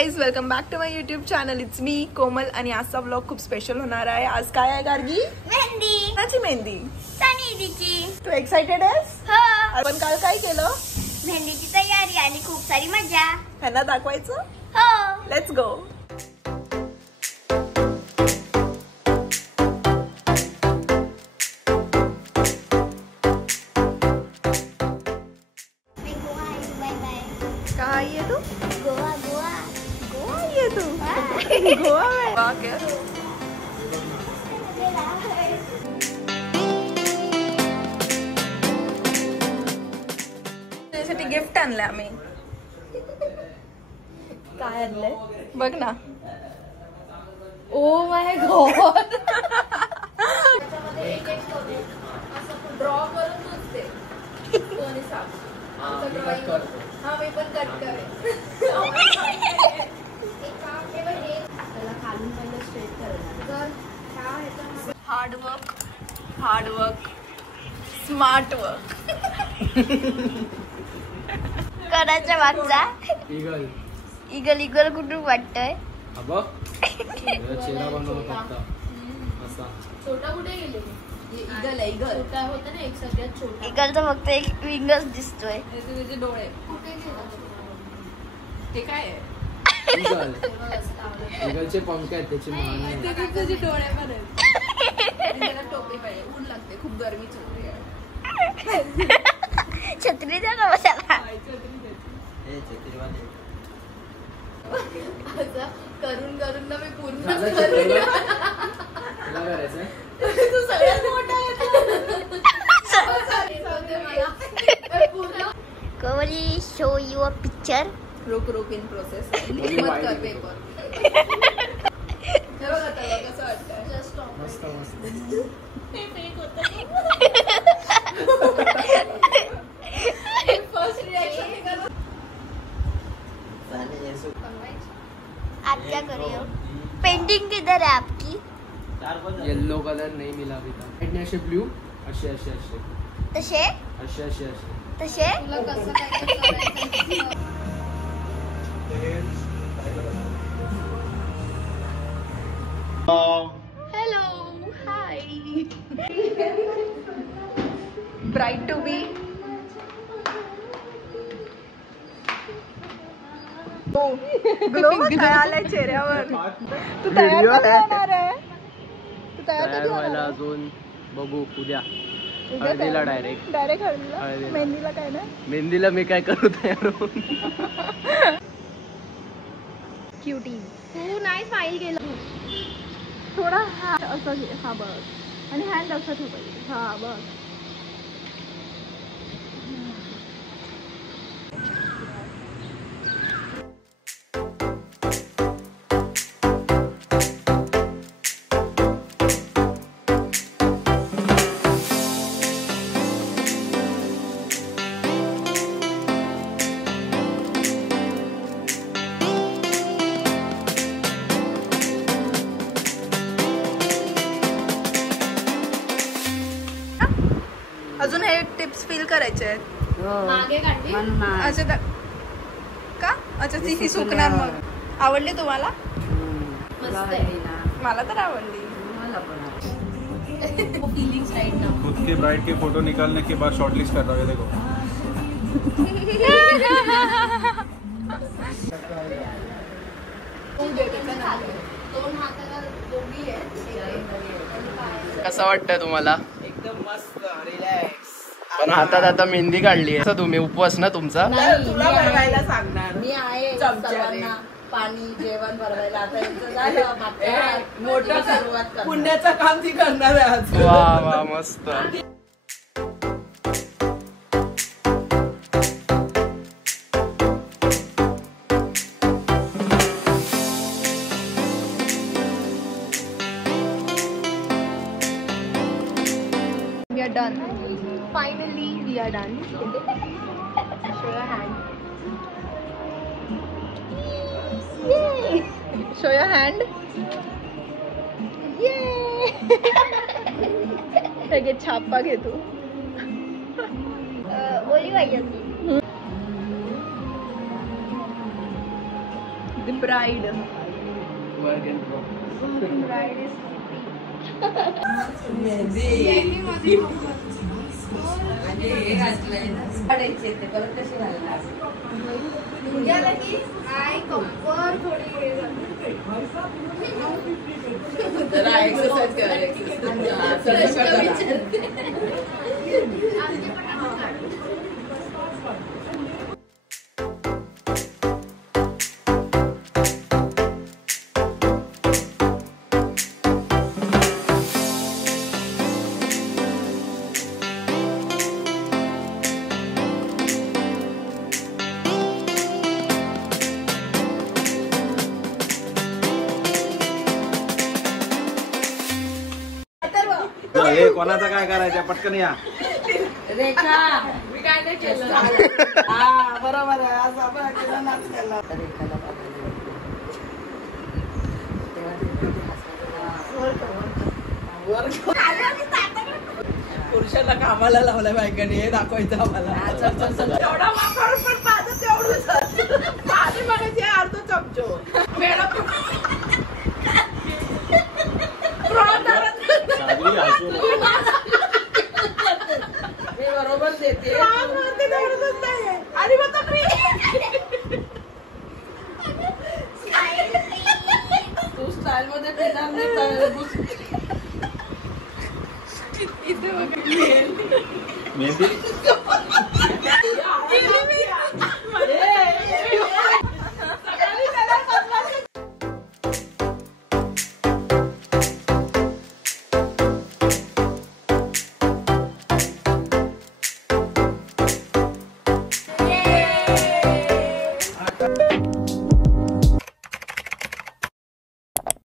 Guys, welcome back to my YouTube channel. It's me Komal आणि आजचा vlog खूप special होणार आहे. आज काय आहे गार्गी? मेहंदी. कोणाची मेहंदी? सनीदीची. तू एक्साइटेड आहेस? हो. आपण काल काय केलं? मेहंदीची तयारी आणि खूप सारी मजा. ह्यांना दाखवायचं? हो. Let's go. काय आहे तू? गोवा गोवा गोवा आहे तू? गोवा आहे. वाह क्या. त्यासाठी गिफ्ट आणलंय आम्ही. काय आणलंय बघ ना. Oh my God. ड्रॉ करून नुसते कोणी सांग. हा मी पण कट करेन. त्याला खालून पहिलं स्ट्रेट करायचं. Hard work smart work. करायच्या मागचा इगल इगल इगल कुठून वाटतंय? बघ चेहरा बनवला फक्त असा. छोटा कुठे गेले? इगल आहे इगल. छोटा होता ना एक सगळ्यात छोटा. इगलचा फक्त एक विंगच दिसतोय. तुझे डोळे कुठे गेला? ते काय आहे? इगल इगलचे पंख आहेत, त्याची मान नाही. तुझे डोळे पण आहेत. आणि त्याला टोपी पाहिजे. ऊन लागते खूप. गरमी छत्री आहे. छत्री द्या ना बसायला. असं करून करून ना मी पूर्ण झालं छत्रीला? तुला करायचंय? तू सगळ्यात मोठा आहे. कवरी शो यू अ पिक्चर. रोक इन प्रोसेस. मत कर पेपर. हे बघ आता कसं वाटतंय. जस्ट मस्त मस्त. ते फेक होतं. फर्स्ट रिएक्शन हे करा. आप क्या कर रहे हो? पेंटिंग किधर है आपकी? येलो कलर नहीं मिला अभी तक. आणि असे ब्लू असे असे असे तसे असे असे असे. तसे तुला कसं काय करायचं? Hello hi. Bright to be. Glow काय आलाय चेहऱ्यावर. तू तयार कधी होणार आहे? तू तयार कधी होणार व्हायला आहे? अजून बघू उद्या. उद्या हळदीला तयार? डायरेक्ट. डायरेक्ट हळदीला? हळदीला. मेहंदीला काय ना. मेहंदीला मी काय करू तयार होऊन. क्युटी. तू नाही स्माईल केलं. थोडा हा असं घे. हा बघ. आणि हँड असं ठेवायचं. हा बघ. अजून हे टिप्स फील करायचे आहेत. मागे काढली. अच्छा का? अच्छा ती सुकणार मग. आवडली तुम्हाला? मस्त आहे. मला तर आवडली. Feelings right now. खुद के ब्राइड के फोटो निकालने के बाद शॉर्टलिस्ट कर रहा है. देखो दोन हाताला दोघी आहे. कसं वाटतं तुम्हाला? एकदम मस्त रिलॅक्स. पण हातात आता मेहंदी काढली आहे. तुम्ही उपवास ना तुमचा? तुला बनवायला सांगणार. मी आहे चमच्याने. सर्वांना पाणी जेवण बनवायला. आता यांचं झालं. मागच्या मोठं सुरुवात कर. पुण्याचं काम ती करणार आहे आज. वा वा मस्त. We are done. Finally, we are done. Show your hand. Yay! Show your hand. Yay! हे घे, छापा घे तू. ओली पाहिजे होती. Bride work in progress. हे घातलंय ना. काढायचे ते परत कसे घालणार. जरा एक्सरसाइज करायची. हे कोणाचं काय करायचं पटकन या. रेखा मी काय नाही केलं. हा बरोबर आहे. आज आपण केला नाच केला. रेखाला पुरुषाला कामाला लावलं बायकांनी हे दाखवायचं आम्हाला. तेवढा वापर पण माझं तेवढंच माझी म्हणायची अर्ध चमचो मी बरोबर देते आणि मग तू स्टाईल मध्ये पेणार नाही. मेहंदी